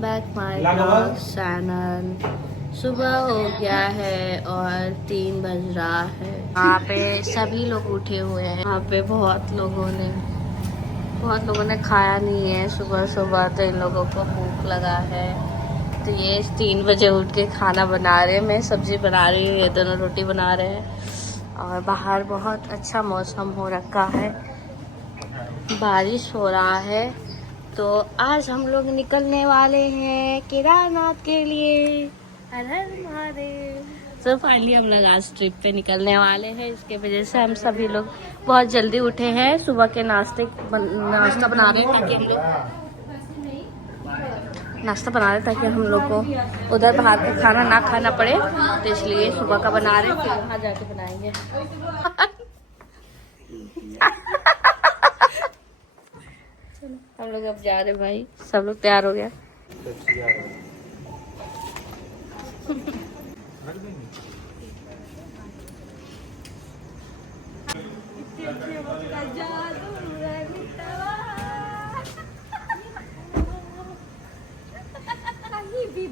Back my blog channel. सुबह हो गया है और 3 बज रहा है। यहाँ पे सभी लोग उठे हुए हैं। यहाँ पे बहुत लोगों ने खाया नहीं है सुबह सुबह, तो इन लोगों को भूख लगा है। तो ये 3 बजे उठ के खाना बना रहे हैं। मैं सब्जी बना रही हूँ, ये दोनों रोटी बना रहे हैं। और बाहर बहुत अच्छा मौसम हो रखा है, बारिश हो रहा है। तो आज हम लोग निकलने वाले हैं केदारनाथ के लिए। हर हर महादेव। तो फाइनली हम लोग आज ट्रिप पे निकलने वाले हैं। इसके वजह से हम सभी लोग बहुत जल्दी उठे हैं। सुबह के नाश्ता बना रहे हैं ताकि हम लोग को उधर बाहर का खाना ना खाना पड़े। तो इसलिए सुबह का बना रहे हैं, फिर वहाँ जाके बनाएंगे। हम लोग अब जा रहे भाई, सब लोग तैयार हो गया।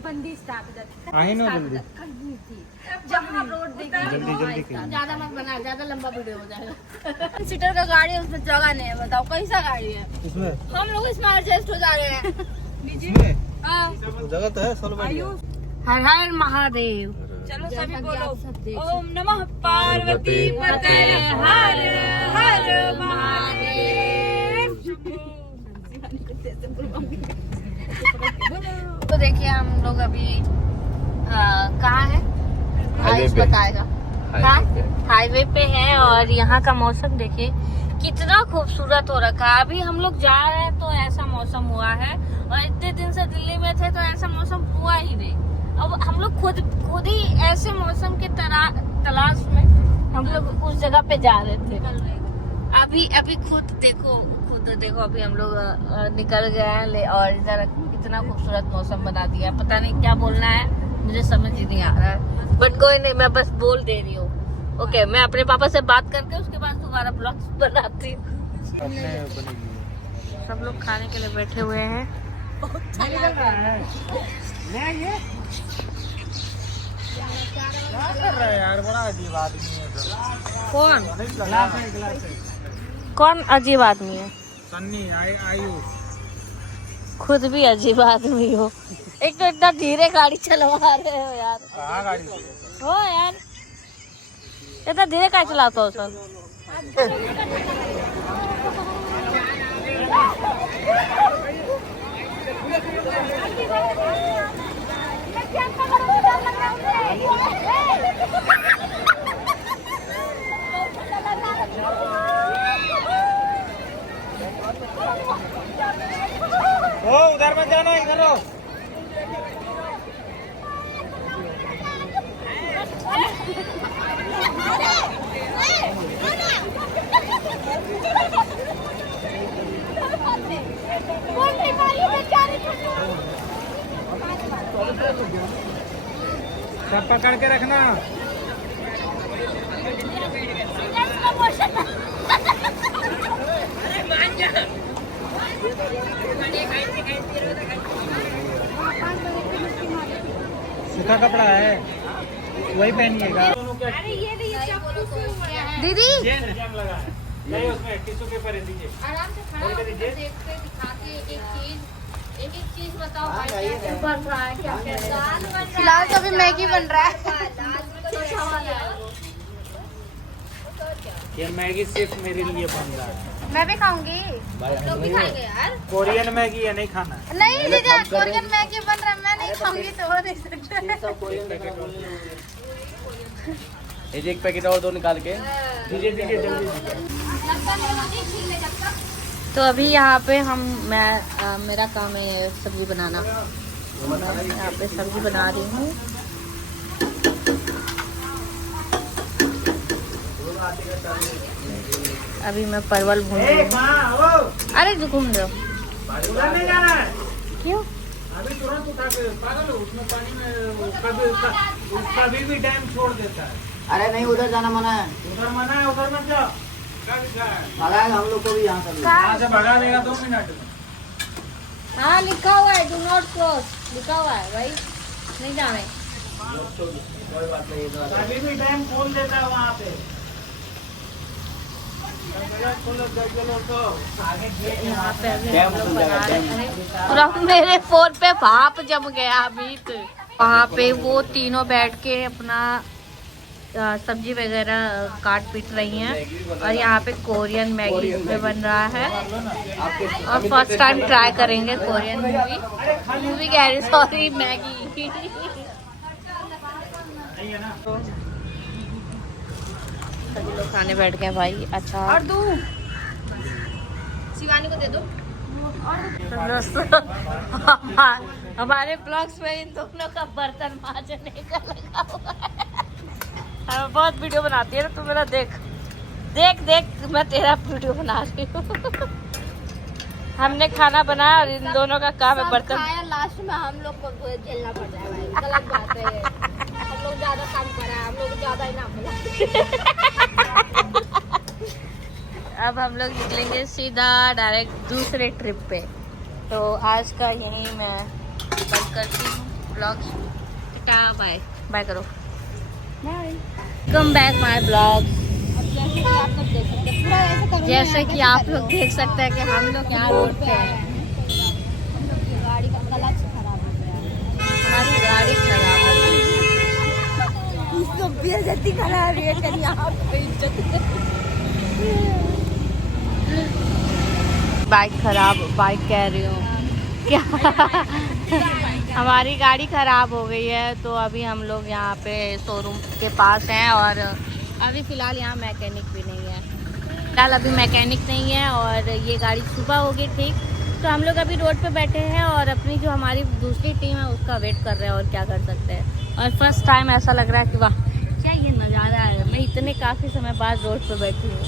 बंदी स्टार्ट आए ना जल्दी जहाँ रोड जल्दी ज्यादा मत बना, ज्यादा लंबा वीडियो हो जाएगा। सीटर का गाड़ी है, उसमें जगह नहीं है। बताओ कैसा गाड़ी है उसमें? हम लोग इसमें एडजस्ट हो जा रहे हैं। हाँ जगह तो है, सोलो हर हर महादेव। चलो सभी बोलो ओम नमः पार्वती पते हर हर महादेव। तो देखिए हम लोग अभी कहाँ है, आयुष बताएगा। हाईवे पे है और यहाँ का मौसम देखिए कितना खूबसूरत हो रखा है। अभी हम लोग जा रहे हैं तो ऐसा मौसम हुआ है, और इतने दिन से दिल्ली में थे तो ऐसा मौसम हुआ ही नहीं। अब हम लोग खुद ही ऐसे मौसम के तलाश में हम लोग उस जगह पे जा रहे थे। अभी खुद देखो अभी हम लोग निकल गए हैं और इधर इतना खूबसूरत मौसम बना दिया। पता नहीं क्या बोलना है, मुझे समझ ही नहीं आ रहा है, बट कोई नहीं, मैं बस बोल दे रही हूँ। ओके, मैं अपने पापा से बात करके उसके बाद दोबारा ब्लॉग्स बनाती हूँ। सब लोग खाने के लिए बैठे हुए हैं। क्या कर रहा है यार, बड़ा अजीब आदमी है। कौन अजीब आदमी है? सन्नी आयुष खुद भी अजीब आदमी हो। एक तो इतना धीरे गाड़ी चलवा रहे हो यार। कहाँ गाड़ी हो यार, इतना धीरे गाड़ी चलाते हो सर। ओ उधर मत जाना, इधर हो। सब पकड़ के रखना। सूखा कपड़ा है, वही पहनिएगा। दीदी नहीं उसमें टिश्यू पेपर है, दीजिए आराम से खड़ा होकर देखते दिखाते एक एक चीज बताओ भाई, क्या बन रहा है, क्या फिलहाल तो अभी मैगी बन रहा है। ये मैगी सिर्फ मेरे लिए बन रहा है। मैं भी खाऊंगी, लोग भी खाएंगे यार। कोरियन मैगी है, नहीं खाना है। नहीं दीदी, कोरियन मैगी बन रहा है, मैं नहीं खाऊंगी तो हो नहीं सकता। एक पैकेट और दो निकाल के दीजिए जल्दी। तो अभी यहाँ पे मेरा काम है सब्जी बनाना। मैं यहाँ पे सब्जी बना रही हूँ। अभी मैं परवल भून रही हूँ। अरे घूम जाओ, क्यों? अभी तुरंत उठा के पागल हो, उसमें पानी में कभी भी टाइम छोड़ देता है। अरे नहीं, उधर जाना मना है। उधर मना है, उधर मत जाओ। भगाएगा हम लोग को भी यहाँ से। यहाँ से भगा देगा 2 मिनट में। हाँ लिखा हुआ है डू नॉट क्रॉस, लिखा हुआ है भाई, नहीं जाने। कोई बात नहीं, अभी भी टाइम खोल देता है वहाँ पे। यहाँ पे अभी हम लोग बना रहे हैं पूरा, मेरे फोन पे भाप जम गया अभी तो। वहाँ पे वो तीनों बैठ के अपना सब्जी वगैरह काट पीट रही हैं और यहाँ पे कोरियन मैगी पे बन रहा है और फर्स्ट टाइम ट्राई करेंगे कोरियन मूवी कह रही, सॉरी मैगी। सभी लोग खाने बैठ गए भाई। अच्छा और दो शिवानी को दे दो। हमारे ब्लॉग्स में इन दोनों का बर्तन मांजने का लगा हुआ है। मैं बहुत वीडियो बनाती है ना, तू मेरा देख देख देख, मैं तेरा वीडियो बना रही हूँ। हमने खाना बनाया और इन दोनों का काम है बर्तन। लास्ट में हम लोग को झेलना पड़ रहा है भाई, गलत बात है। हम लोग ज्यादा काम कर रहे हैं, हम लोग ज्यादा इनाम मिला। अब हम लोग निकलेंगे सीधा डायरेक्ट दूसरे ट्रिप पे। तो आज का यही मैं बंद करती हूँ ब्लॉग। टाटा बाय बाय करो। Come back my blog. जैसे कि आप लोग देख सकते हैं कि हम लोग यहाँ रोड पे हैं। गाड़ी का क्लच खराब हो गया, हमारी गाड़ी खराब है। इसको बेइज्जती करा रही है कन्या, बाइक खराब, बाइक कह रही हूँ क्या हमारी गाड़ी खराब हो गई है। तो अभी हम लोग यहाँ पे शोरूम के पास हैं और अभी फ़िलहाल यहाँ मैकेनिक भी नहीं है। फिलहाल अभी मैकेनिक नहीं है और ये गाड़ी सुबह होगी ठीक। तो हम लोग अभी रोड पे बैठे हैं और अपनी जो हमारी दूसरी टीम है उसका वेट कर रहे हैं और क्या कर सकते हैं। और फर्स्ट टाइम ऐसा लग रहा है कि वाह क्या ये नज़ारा है, मैं इतने काफ़ी समय बाद रोड पे बैठी हूँ,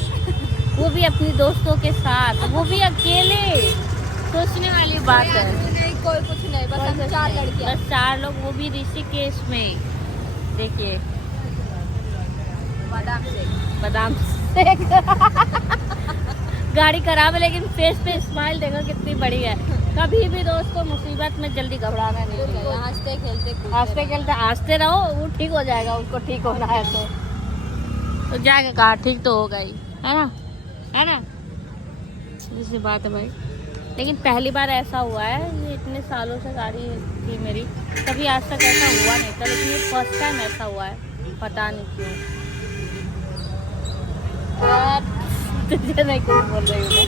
वो भी अपनी दोस्तों के साथ, वो भी अकेले। सोचने वाली बात है। नहीं कोई कुछ नहीं, बस हम 4 लड़कियां, बस 4 लोग, वो भी ऋषिकेश में। देखिए बादाम शेक गाड़ी खराब है लेकिन फेस पे स्माइल देखो कितनी बड़ी है। कभी भी दोस्तों मुसीबत में जल्दी घबराना नहीं चाहिए। हंसते खेलते हंसते खेलते हंसते रहो, वो ठीक हो जाएगा, उसको ठीक होना है तो जाएगा कहा, ठीक तो होगा ही, है ना, है ना, जैसी बात है भाई। लेकिन पहली बार ऐसा हुआ है, ये इतने सालों से गाड़ी थी मेरी, कभी आज तक ऐसा हुआ नहीं था, लेकिन ये फर्स्ट टाइम ऐसा हुआ है, पता नहीं क्यों। तुझे नहीं कुछ बोल रही हूँ मैं।